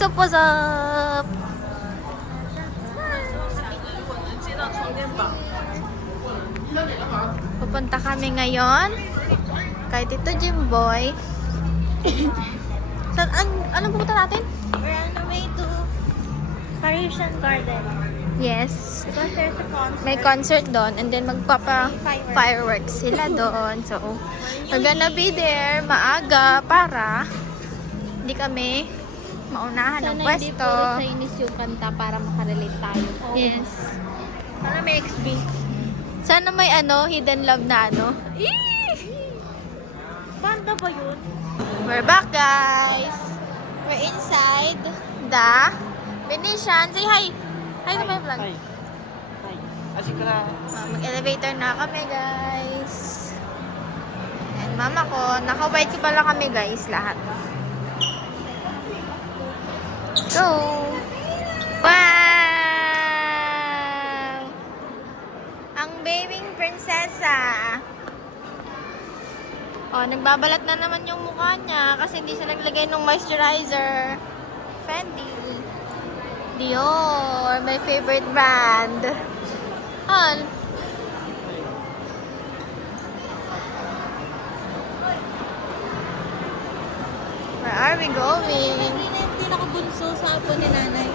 What's up? Pupunta kami ngayon kay Tito Jimboy. Anong pupunta natin? We're on the way to Parisian Garden. Yes. Because there's a concert. May concert doon and then magpapa-fireworks sila doon. So, we're gonna be there maaga para hindi kami maunahan ng Sana hindi pwesto. puro Chinese yung kanta para makarelate tayo. Yes. Sana may XB. Sana may hidden love na Banda ba yun? We're back, guys. We're inside the Venetian. Say hi. Hi to my vlog. Hi. Asikara. Mag-elevator na kami, guys. And mama ko, naka-white pala kami, guys, lahat. So, wow! Ang babying prinsesa. Oh, nagbabalat na naman yung mukha niya kasi hindi siya naglagay ng moisturizer. Fendi. Dior, my favorite brand. Han. Where are we going? Hindi na ako bunso sa apo ni nanay.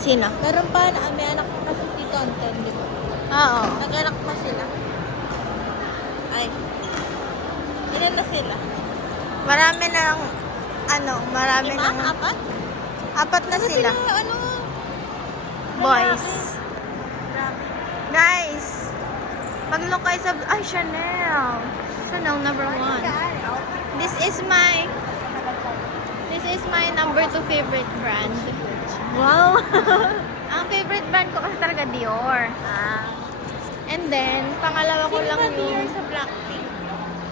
Sino? Meron pa na may anak ko kasi dito Anton, di ba? Oo. Nag-anak pa sila. Ay. Ilan na sila? Marami na lang, marami Lima? na. Apat? Apat na sila. Ano? Boys. Grabe. Guys, mag-look kayo sa, Chanel. Chanel number 1. This is my number 2 favorite brand. Wow! Ang favorite brand ko kasi talaga Dior. And then, pangalawa ko lang yung sa Blackpink.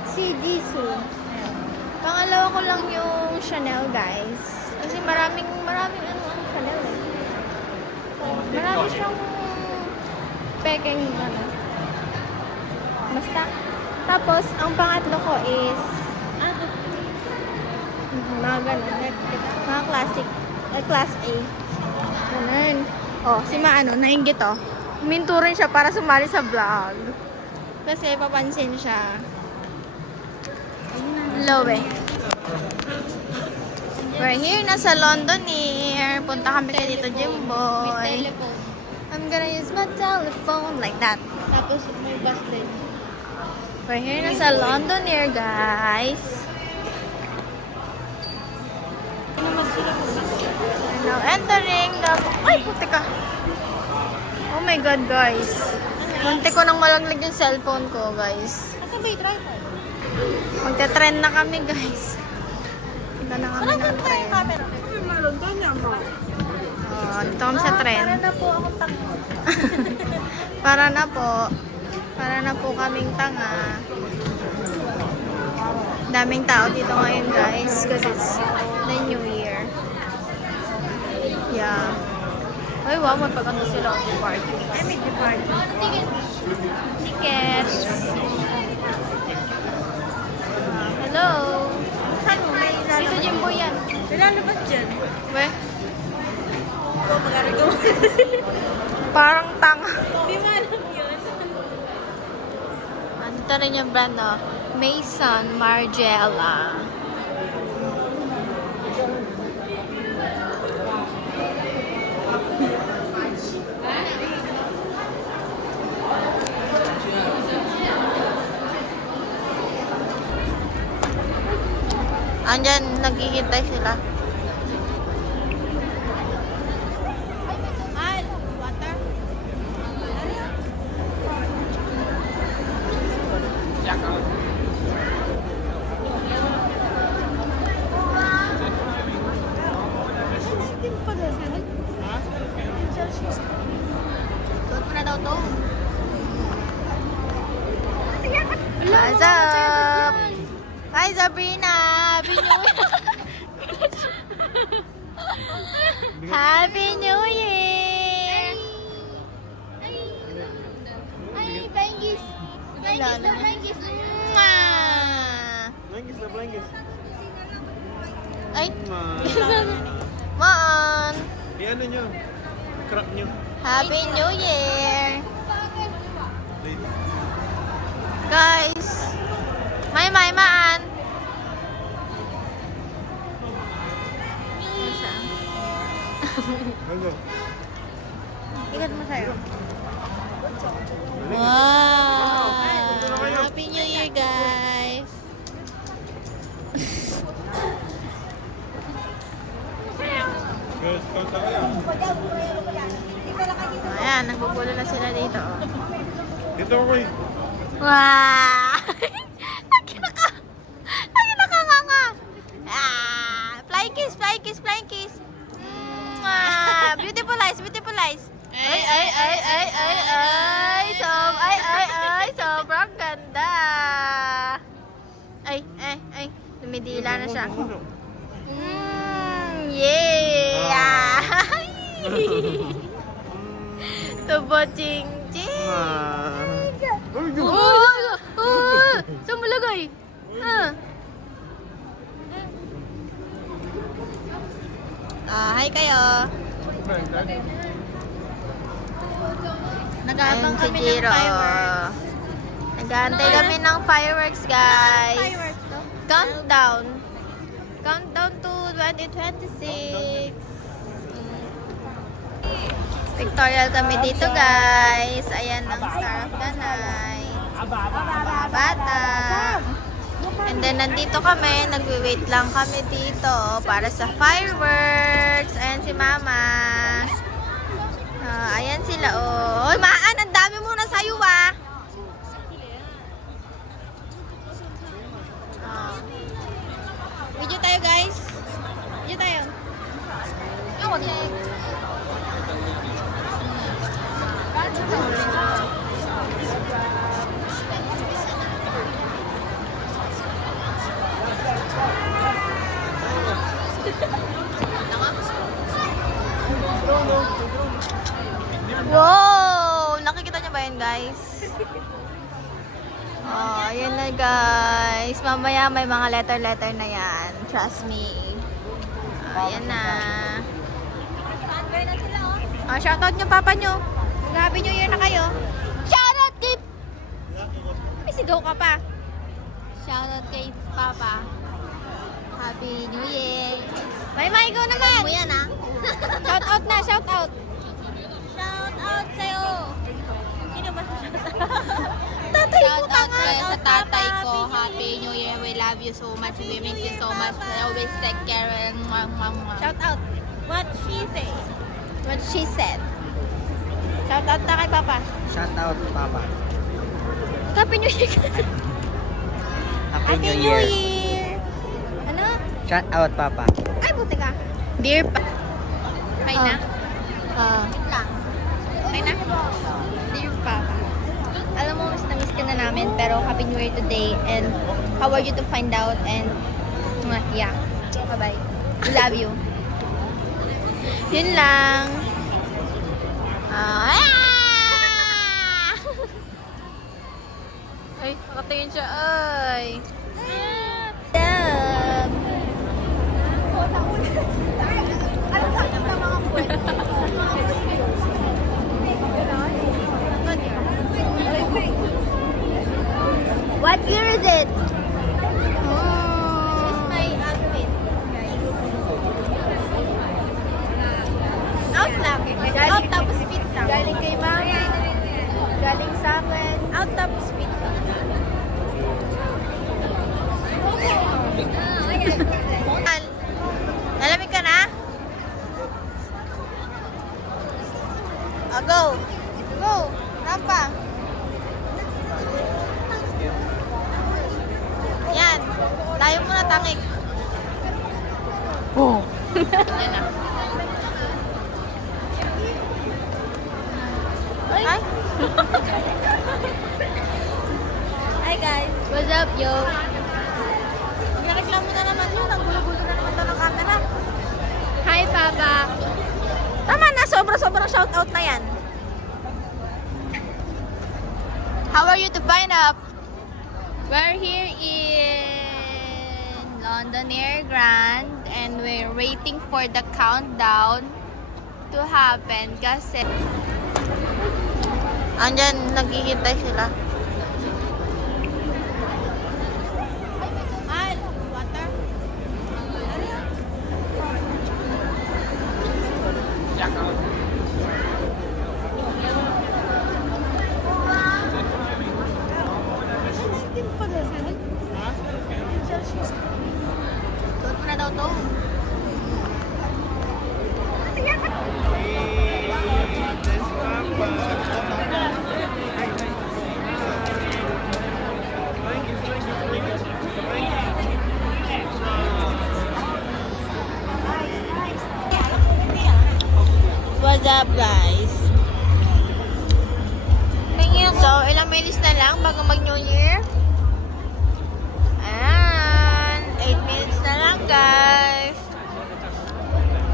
si Jisoo. Pangalawa ko lang yung Chanel, guys. Kasi maraming ang Chanel eh. Marami siyang peking basta. Tapos, ang pangatlo ko is mga ganun. Mga classic. Class A. Ganun. Oh, si nainggit oh. Huminto rin siya para sumali sa vlog. Kasi papansin siya. Hello eh. We're here na sa Londoner. Punta kami kay Tito Jimboy. Telephone. I'm gonna use my telephone like that. Tapos may bus din. We're here na sa Londoner, guys. We're now entering the... Ay, puti ka. Oh my God, guys. Munti ko nang malaglag yung cellphone ko, guys. Asa ba yung tripod? Magte-trend na kami, guys. Punta na kami ng Saan trend. yung camera? Oh, dito kami sa trend. Para na po ako tango. Para na po kaming tanga. Daming tao dito ngayon, guys, because it's the New Year. Yeah. Ay, wow, may pagkano sila ang party. Ay, may department. Tickets. Hello. Saan mo? May Dito lalabas. Jimbo yan. May lalabas dyan. Weh, Oo, magarigaw. parang tanga. Di mo alam yun. Ano ito rin yung brand, no? Maison Margiela. Andyan, naghihintay sila. Al, water. Suot mo na daw to. What's up? Hi, Sabrina! Happy New Year! Happy New Year! Ay, Bengis. Bengis na Bengis. Ay! Maan! ano nyo. Crack nyo. Happy New Year! Guys, may maan. Ayan siya. Ano? Ikat mo sa'yo. Wow! Happy New Year, guys! Guys, kanta kayo. Ayan, nagbubulo na sila dito. Oh. Dito ako eh. Wow! Lagi nakanganga. Flying kiss, flying kiss, flying kiss. Beautiful eyes, beautiful eyes. Ay, sobrang ganda. Ay, lumidila na siya. Yeah! Tubo ching ching. Saan mo lagay? Hi kayo. Nag-aabang Ayan si kami ng Jiro. fireworks. Nag-aantay kami ng fireworks, guys. Fireworks to? Countdown. Countdown to 2026. Pictorial kami dito, guys. Ayan ang Star of the Night. Bata. And then, nandito kami. Nagwi-wait lang kami dito para sa fireworks. Ayan si Mama. Ayan sila, oh. Oy, Maan, ang dami muna sa'yo, ah. Video tayo, guys. Video tayo. Okay. Wow! Nakikita niyo ba yun, guys? Oh, yun na, guys. Mamaya may mga letter-letter na yan. Trust me. Ayan na. Shoutout niyo, papa niyo. Happy New Year na kayo. Shoutout kay... May sigaw ka pa. Shoutout kay papa. Happy New Year. May ikaw naman. Mo yan, ha? Shoutout na, shoutout. Shoutout sa'yo. Sino ba siya tatay ko, Shout out tanga. sa tatay ko. Happy New Year. We love you so much. We miss you so much. Always take care. And mwah, mwah, mwah. Shoutout. What she say? What she said. Shoutout na kay papa. Shout out, Papa. Happy New Year. Happy Happy New Year. Ano? Shout out, Papa. Ay, buti ka. Dear pa. Okay na? Lang. Okay na? Dear Papa. Alam mo, miss na miss ka na namin. Pero Happy New Year today. And how are you to find out? And yeah. Bye-bye. We love you. Yun lang. Ay, nakatingin siya. Ay. Love. What year is it? This is my outfit. Out lang. Out tapos fit lang. Galing kay mama. Galing sa akin. Out tapos fit lang. Nalamig ka na? Go! Go! Rampa! Yan. Tayo muna tangik. Oh! Yan na. Ay! Hi guys. What's up, yo? Nagreklamo na naman yun. Ang gulo-gulo na naman ng camera. Hi, Papa. Tama na. Sobrang shoutout na yan. How are you to find up? We're here in London Air Grand and we're waiting for the countdown. to happen kasi andyan, naghihintay sila. Water? Suot mo na daw to. What's up, guys? So, ilang minutes na lang bago mag-New Year? Ayan. 8 minutes na lang, guys.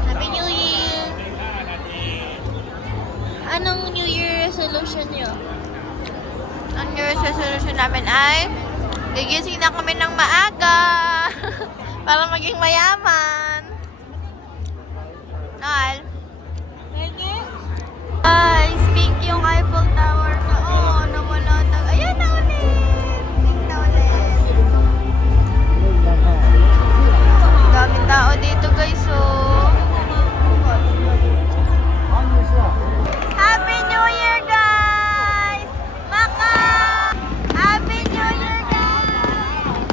Happy New Year! Anong New Year resolution nyo? Ang New Year's resolution namin ay gigising na kami ng maaga para maging mayaman. Nal? Guys, pink yung Eiffel Tower na. Oh, nawala na. Ayan na ulit. Pink na ulit. Daming tao dito, guys. Oh. Happy New Year, guys! Maka! Happy New Year, guys!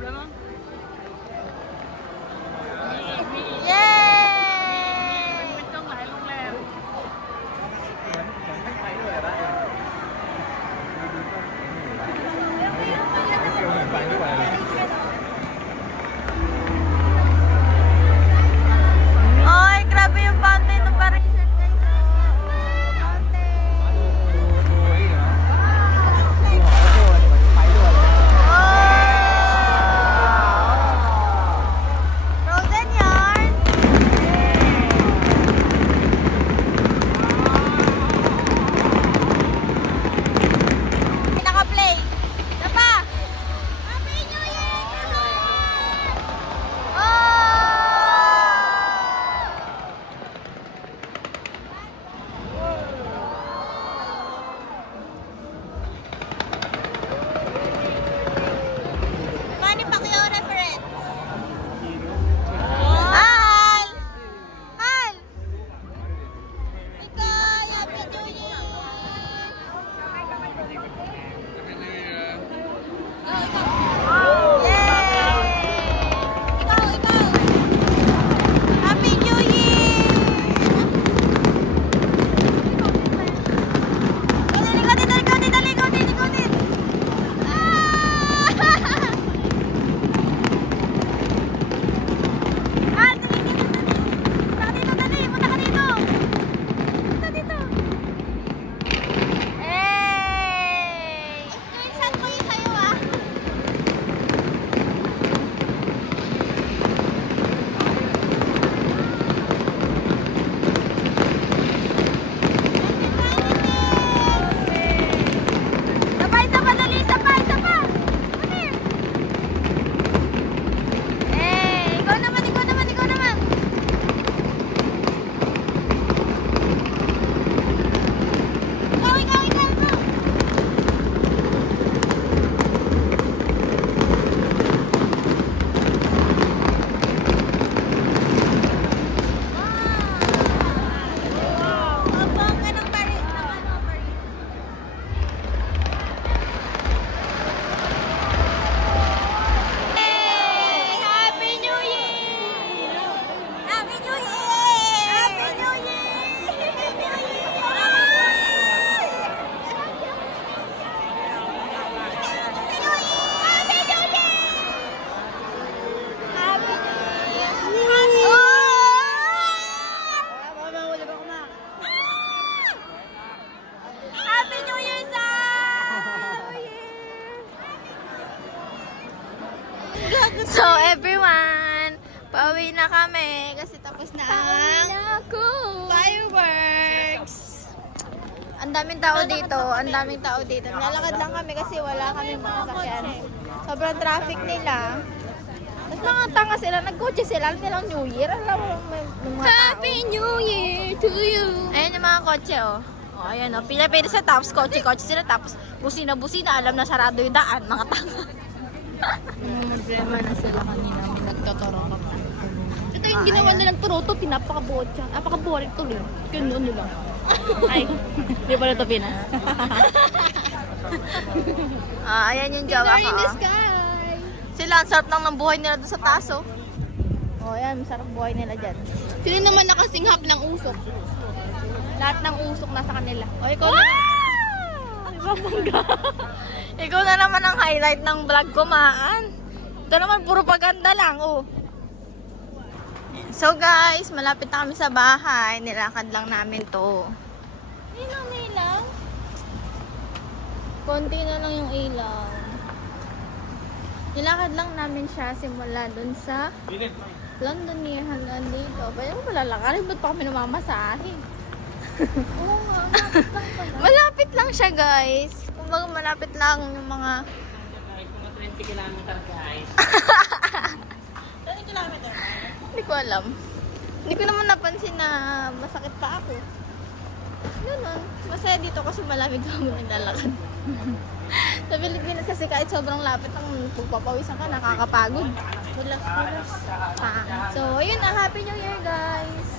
Ay, grabe yung fountain ng Parisian guys. Frozen yarn. Naka-play. Dapa. Happy New Year! Manny Pacquiao reference. Hal! Hal! Ikaw, Happy New Year! Yay! Ikaw! Happy New Year! Likotin! Ah! Punta ka dito! Punta dito! Hey! Screenshot ko yun sa'yo ah! Sabay! Hey! Ikaw naman! Ikaw! Abang ka ng Paris. Hey! Happy New Year! Happy New Year! Happy New Year! Happy New Year, So everyone, pauwi na kami kasi tapos na ang fireworks. Ang daming tao dito, Lalakad lang kami kasi wala kami mga sakyan. Sobrang traffic nila. Tapos mga tanga sila, nagkotse sila, alam nilang New Year. Alam mo, may mga tao. Happy New Year to you! Ayan yung mga kotse, oh. Oh, ayan, oh. Pila-pila sa tapos, kotse sila. Tapos, busina, alam na sarado yung daan, mga tanga. Problema na sila kanina, nagtotoro ka pa. Ito yung ginawa nilang turoto, pinapakabuot siya. Napakaboring tuloy. Ganun nila. Ay, di ba na ito Pinas? Ayan yung jowa ko. Sila, ang sarap lang ng buhay nila doon sa taso. Oh, ayan, masarap buhay nila dyan. Sila naman nakasinghap ng usok. Lahat ng usok nasa kanila. O, ikaw na. Ikaw na naman ang highlight ng vlog ko, Maan. Ito naman, puro paganda lang, oh. So guys, malapit na kami sa bahay. Nilakad lang namin to. May ilaw? Konti na lang yung ilaw. Nilakad lang namin siya simula dun sa London niya hanggang dito. Pwede mo pala lakarin, ba't pa kami namamasahe? Oo nga, malapit lang pala. Malapit lang siya guys. Kumbaga malapit lang yung mga 20 kilometers guys. 20 kilometers? Hindi ko alam. Hindi ko naman napansin na masakit pa ako. Ganun. Masaya dito kasi malamig ako naglalakad. Sa Pilipinas kasi kahit sobrang lapit ang pagpapawisan ka, nakakapagod. Relax. So, ayun na. Happy New Year, guys.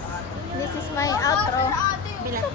This is my outro. Bilang.